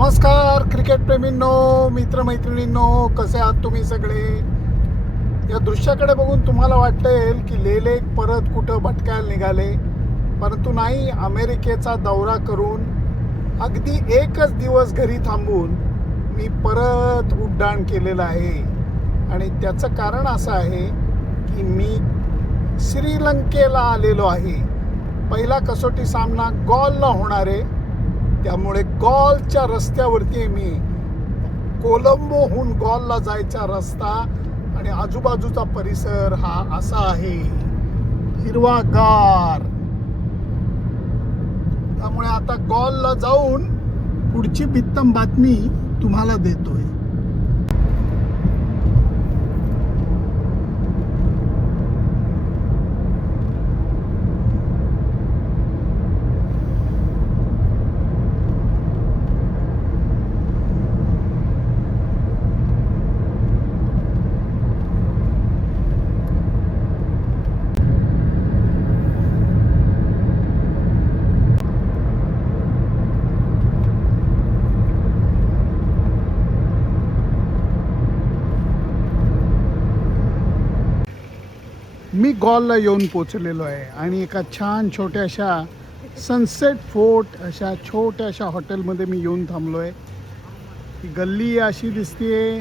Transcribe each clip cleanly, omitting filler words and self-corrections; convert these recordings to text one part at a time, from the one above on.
नमस्कार क्रिकेट प्रेमींनो, मित्रमैत्रिणींनो, कसे आहात तुम्ही सगळे. या दृश्याकडे बघून तुम्हाला वाटेल की लेले परत कुठं भटकायला निघाले, परंतु नाही. अमेरिकेचा दौरा करून अगदी एकच दिवस घरी थांबून मी परत उड्डाण केलेलं आहे. आणि त्याचं कारण असं आहे की मी श्रीलंकेला आलेलो आहे. पहिला कसोटी सामना गॉलला होणार आहे, त्यामुळे गॉलच्या रस्त्यावरती मी कोलंबोहून गॉलला जायचा रस्ता आणि आजूबाजूचा परिसर हा असा आहे, हिरवागार. त्यामुळे आता गॉलला जाऊन पुढची बित्तम बातमी तुम्हाला देतोय. मी गॉलला येऊन पोचलेलो आहे आणि एका छान छोट्याशा सनसेट फोर्ट अशा छोट्याशा हॉटेलमध्ये मी येऊन थांबलो आहे. ही गल्ली अशी दिसते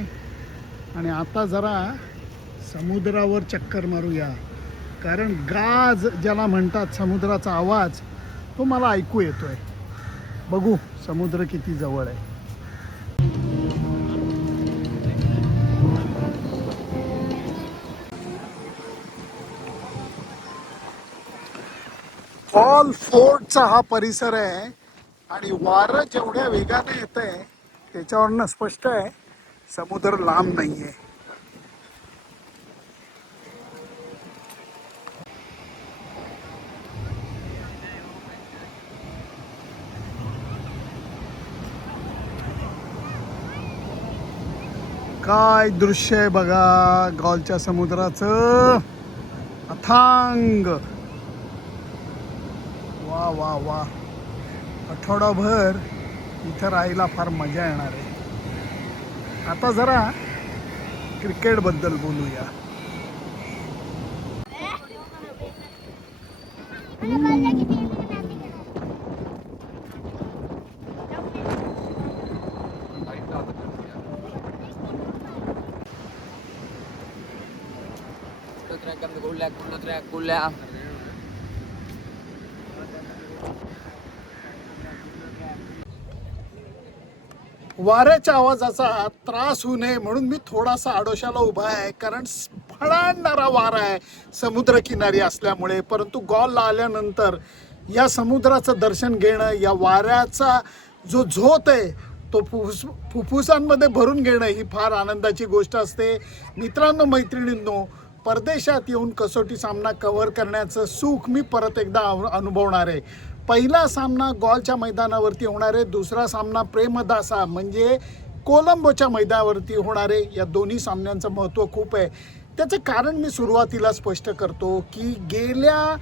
आणि आता जरा समुद्रावर चक्कर मारूया, कारण गाज ज्याला म्हणतात, समुद्राचा आवाज, तो मला ऐकू येतोय. बघू समुद्र किती जवळ आहे. गॉल फोर्टचा हा परिसर आहे आणि वारं जेवढ्या वेगाने येत आहे त्याच्यावरनं स्पष्ट आहे समुद्र लांब नाही आहे. काय दृश्य आहे बघा गॉलच्या समुद्राचं, अथांग. वा वा वा, आठवडाभर इथं राहायला फार मजा येणार आहे. आता जरा क्रिकेटबद्दल बोलूया. वाऱ्याच्या आवाजाचा त्रास होऊ नये म्हणून मी थोडासा आडोशाला उभा आहे, कारण फळांणारा वारा आहे समुद्रकिनारी असल्यामुळे. परंतु गॉलला आल्यानंतर या समुद्राचं दर्शन घेणं, या वाऱ्याचा जो झोत आहे तो फुफ्फुसांमध्ये भरून घेणं ही फार आनंदाची गोष्ट असते. मित्रांनो, मैत्रिणींनो, परदेशात येऊन कसोटी सामना कव्हर करण्याचं सुख मी परत एकदा अनुभवणार आहे. पहिला सामना गॉलच्या मैदानावरती होणार आहे, दुसरा सामना प्रेमदासा म्हणजे कोलंबोच्या मैदानावरती होणार आहे. या दोन्ही सामन्यांचं महत्त्व खूप आहे. त्याचं कारण मी सुरुवातीला स्पष्ट करतो की गेल्या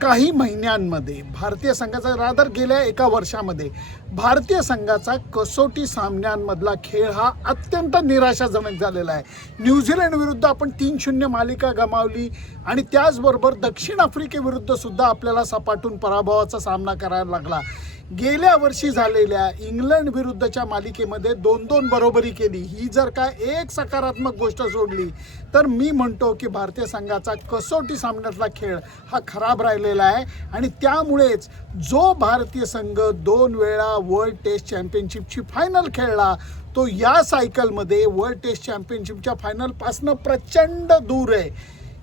काही महिन्यांमध्ये भारतीय संघाचा, रादर गेल्या एका वर्षामध्ये भारतीय संघाचा कसोटी सामन्यांमधला खेळ हा अत्यंत निराशाजनक झालेला आहे. न्यूझीलंड विरुद्ध आपण 3-0 मालिका गमावली आणि त्याचबरोबर दक्षिण आफ्रिकेविरुद्ध सुद्धा आपल्याला सपाटून पराभवाचा सामना करायला लागला. गेल्या वर्षी झालेल्या इंग्लंड विरुद्धच्या मालिकेमध्ये 2-2 बरोबरी केली. ही जर का एक सकारात्मक गोष्ट सोडली तर मी म्हणतो की भारतीय संघाचा कसोटी सामन्यातला खेळ हा खराब राहिलेला आहे. आणि त्यामुळेच जो भारतीय संघ 2 वेळा वर्ल्ड टेस्ट चॅम्पियनशिपची फायनल खेळला तो या सायकलमध्ये वर्ल्ड टेस्ट चॅम्पियनशिपच्या फायनलपासनं प्रचंड दूर आहे.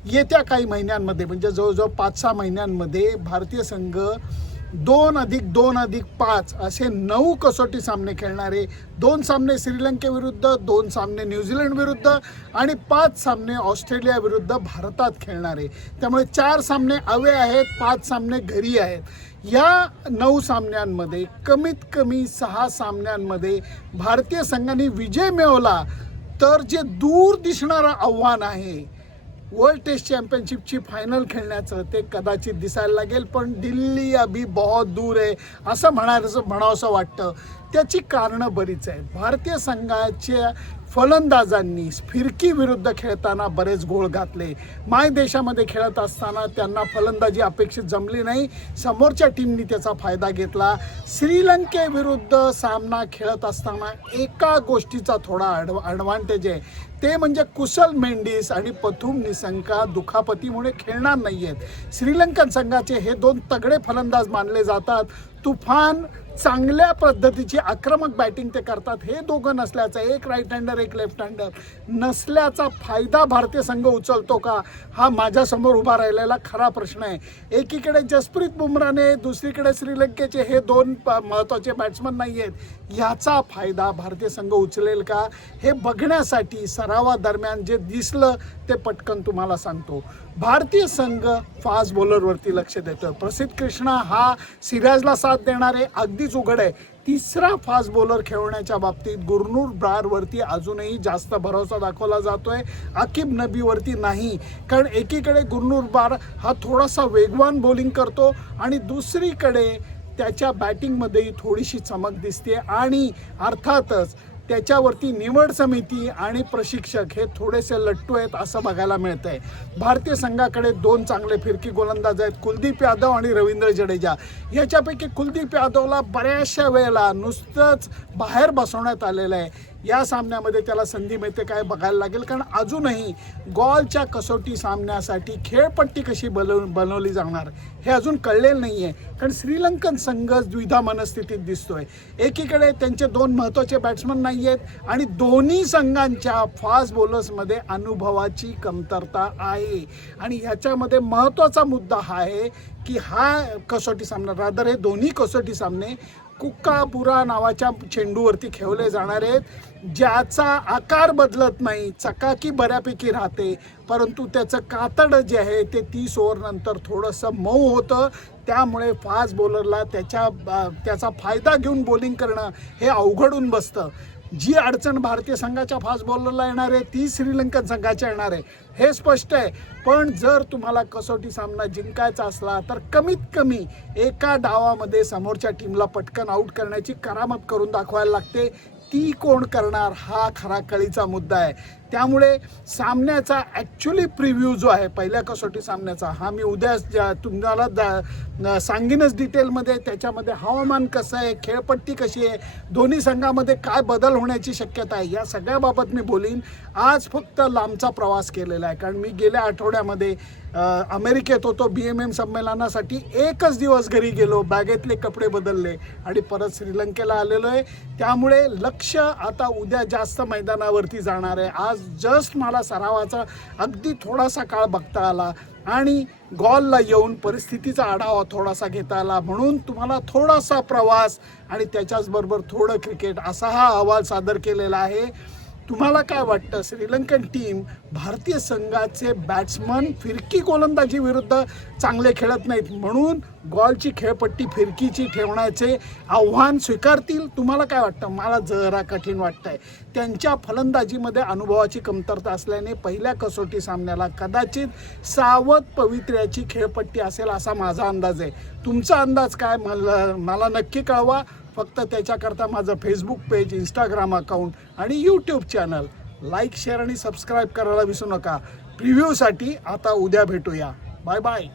येत्या काही महिन्यांमध्ये म्हणजे जवळजवळ 5-6 महिन्यांमध्ये भारतीय संघ 2+2+5 असे 9 कसोटी सामने खेळणारे, 2 सामने श्रीलंकेविरुद्ध, 2 सामने न्यूझीलंड विरुद्ध आणि 5 सामने ऑस्ट्रेलिया विरुद्ध भारतात खेळणारे. त्यामुळे 4 सामने अवे आहेत, 5 सामने घरी आहेत. या 9 सामन्यांमध्ये कमीत कमी 6 सामन्यांमध्ये भारतीय संघाने विजय मिळवला तर जे दूर दिसणारं आव्हान आहे वर्ल्ड टेस्ट चॅम्पियनशिपची फायनल खेळण्याचं ते कदाचित दिसायला लागेल, पण दिल्ली अभी बहुत दूर आहे असं म्हणावंसं वाटतं. त्याची कारणं बरीच आहेत. भारतीय संघाच्या फलंदाजांनी फिरकी विरुद्ध खेळताना बरेच गोळ घातले. माय देशामध्ये खेळत असताना त्यांना फलंदाजी अपेक्षित जमली नाही, समोरच्या टीमनी त्याचा फायदा घेतला. श्रीलंकेविरुद्ध सामना खेळत असताना एका गोष्टीचा थोडा ॲडव्हान्टेज आहे, ते म्हणजे कुशल मेंडिस आणि पथुम निसंका दुखापतीमुळे खेळणार नाही आहेत. श्रीलंकन संघाचे हे दोन तगडे फलंदाज मानले जातात. तुफान चांगल्या पद्धतीची आक्रमक बॅटिंग ते करतात. हे दोघं नसल्याचा, एक राईट हँडर एक लेफ्ट हँडर नसल्याचा फायदा भारतीय संघ उचलतो का, हा माझ्यासमोर उभा राहिलेला खरा प्रश्न आहे. एकीकडे जसप्रीत बुमराहने, दुसरीकडे श्रीलंकेचे हे दोन महत्त्वाचे बॅट्समन नाही आहेत. याचा फायदा भारतीय संघ उचलेल का, हे बघण्यासाठी सरावादरम्यान जे दिसलं ते पटकन तुम्हाला सांगतो. भारतीय संघ फास्ट बॉलरवरती लक्ष देतोय. प्रसिद्ध कृष्णा हा सिराजला साथ देणारे अगदीच उघड आहे. तिसरा फास्ट बॉलर खेळवण्याच्या बाबतीत गुरनूर ब्रारवरती अजूनही जास्त भरोसा दाखवला जातोय, आकिब नबीवरती नाही. कारण एकीकडे गुरनूर ब्रार हा थोडासा वेगवान बॉलिंग करतो आणि दुसरीकडे त्याच्या बॅटिंगमध्येही थोडीशी चमक दिसते आणि अर्थातच त्याच्यावरती निवड समिती आणि प्रशिक्षक हे थोडेसे लट्टू आहेत असं बघायला मिळतंय. भारतीय संघाकडे दोन चांगले फिरकी गोलंदाज आहेत, कुलदीप यादव आणि रवींद्र जडेजा. याच्यापैकी कुलदीप यादवला बऱ्याचशा वेळेला नुसतंच बाहेर बसवण्यात आलेलं आहे. या सामन्यामध्ये त्याला संधी मिळते काय बघायला लागेल, कारण अजूनही गॉलच्या कसोटी सामन्यासाठी खेळपट्टी कशी बनवली जाणार हे अजून कळलेलं नाही आहे. कारण श्रीलंकन संघ द्विधा मनस्थितीत दिसतोय. एकीकडे त्यांचे दोन महत्त्वाचे बॅट्समन नाही आहेत आणि दोन्ही संघांच्या फास्ट बॉलर्समध्ये अनुभवाची कमतरता आहे. आणि ह्याच्यामध्ये महत्त्वाचा मुद्दा हा आहे की हा कसोटी सामना, रादर हे दोन्ही कसोटी सामने कुक्कापुरा नावाच्या चेंडूवरती खेळले जाणार आहेत, ज्याचा आकार बदलत नाही, चकाकी बऱ्यापैकी राहते, परंतु त्याचं कातडं जे आहे ते 30 ओव्हरनंतर थोडंसं मऊ होतं. त्यामुळे फास्ट बॉलरला त्याचा फायदा घेऊन बॉलिंग करणं हे अवघडून बसतं. जी अडचण भारतीय संघाच्या फास्ट बॉलरला येणार आहे ती श्रीलंकन संघाच्या येणार आहे हे स्पष्ट आहे. पण जर तुम्हाला कसोटी सामना जिंकायचा असला तर कमीत कमी एका डावामध्ये समोरच्या टीमला पटकन आऊट करण्याची करामत करून दाखवायला लागते. ती कोण करणार हा खरा कळीचा मुद्दा आहे. त्यामुळे सामन्याचा ॲक्च्युली प्रिव्ह्यू जो आहे पहिल्या कसोटी सामन्याचा, हा मी उद्या तुम्हाला सांगीनच डिटेलमध्ये. त्याच्यामध्ये हवामान कसं आहे, खेळपट्टी कशी आहे, दोन्ही संघामध्ये काय बदल होण्याची शक्यता आहे, या सगळ्याबाबत मी बोलीन. आज फक्त लांबचा प्रवास केलेला आहे, कारण मी गेल्या आठवड्यामध्ये अमेरिकेत होतो BMM संमेलनासाठी. एकच दिवस घरी गेलो, बॅगेतले कपडे बदलले आणि परत श्रीलंकेला आलेलो आहे. त्यामुळे लक्ष आता उद्या जास्त मैदानावरती जाणार आहे. आज जस्ट मला सरावाचा अगदी थोडासा काळ बघता आला आणि गॉलला येऊन परिस्थितीचा आढावा थोडासा घेता आला, म्हणून तुम्हाला थोडासा प्रवास आणि त्याच्याचबरोबर थोडं क्रिकेट असा हा अहवाल सादर केलेला आहे. तुम्हाला काय वाटतं, श्रीलंकन टीम भारतीय संघाचे बॅट्समन फिरकी गोलंदाजी विरुद्ध चांगले खेळत नाहीत म्हणून गॉलची खेळपट्टी फिरकीची ठेवण्याचे आव्हान स्वीकारतील? तुम्हाला काय वाटतं? मला जरा कठीण वाटतंय. त्यांच्या फलंदाजीमध्ये अनुभवाची कमतरता असल्याने पहिल्या कसोटी सामन्याला कदाचित सावध पवित्र्याची खेळपट्टी असेल असा माझा अंदाज आहे. तुमचा अंदाज काय मला नक्की कळवा. फक्त त्याच्याकरता माझं फेसबुक पेज, इंस्टाग्राम अकाउंट आणि यूट्यूब चॅनल लाईक, शेअर आणि सबस्क्राईब करायला विसरू नका. प्रिव्ह्यूसाठी आता उद्या भेटूया. Bye bye.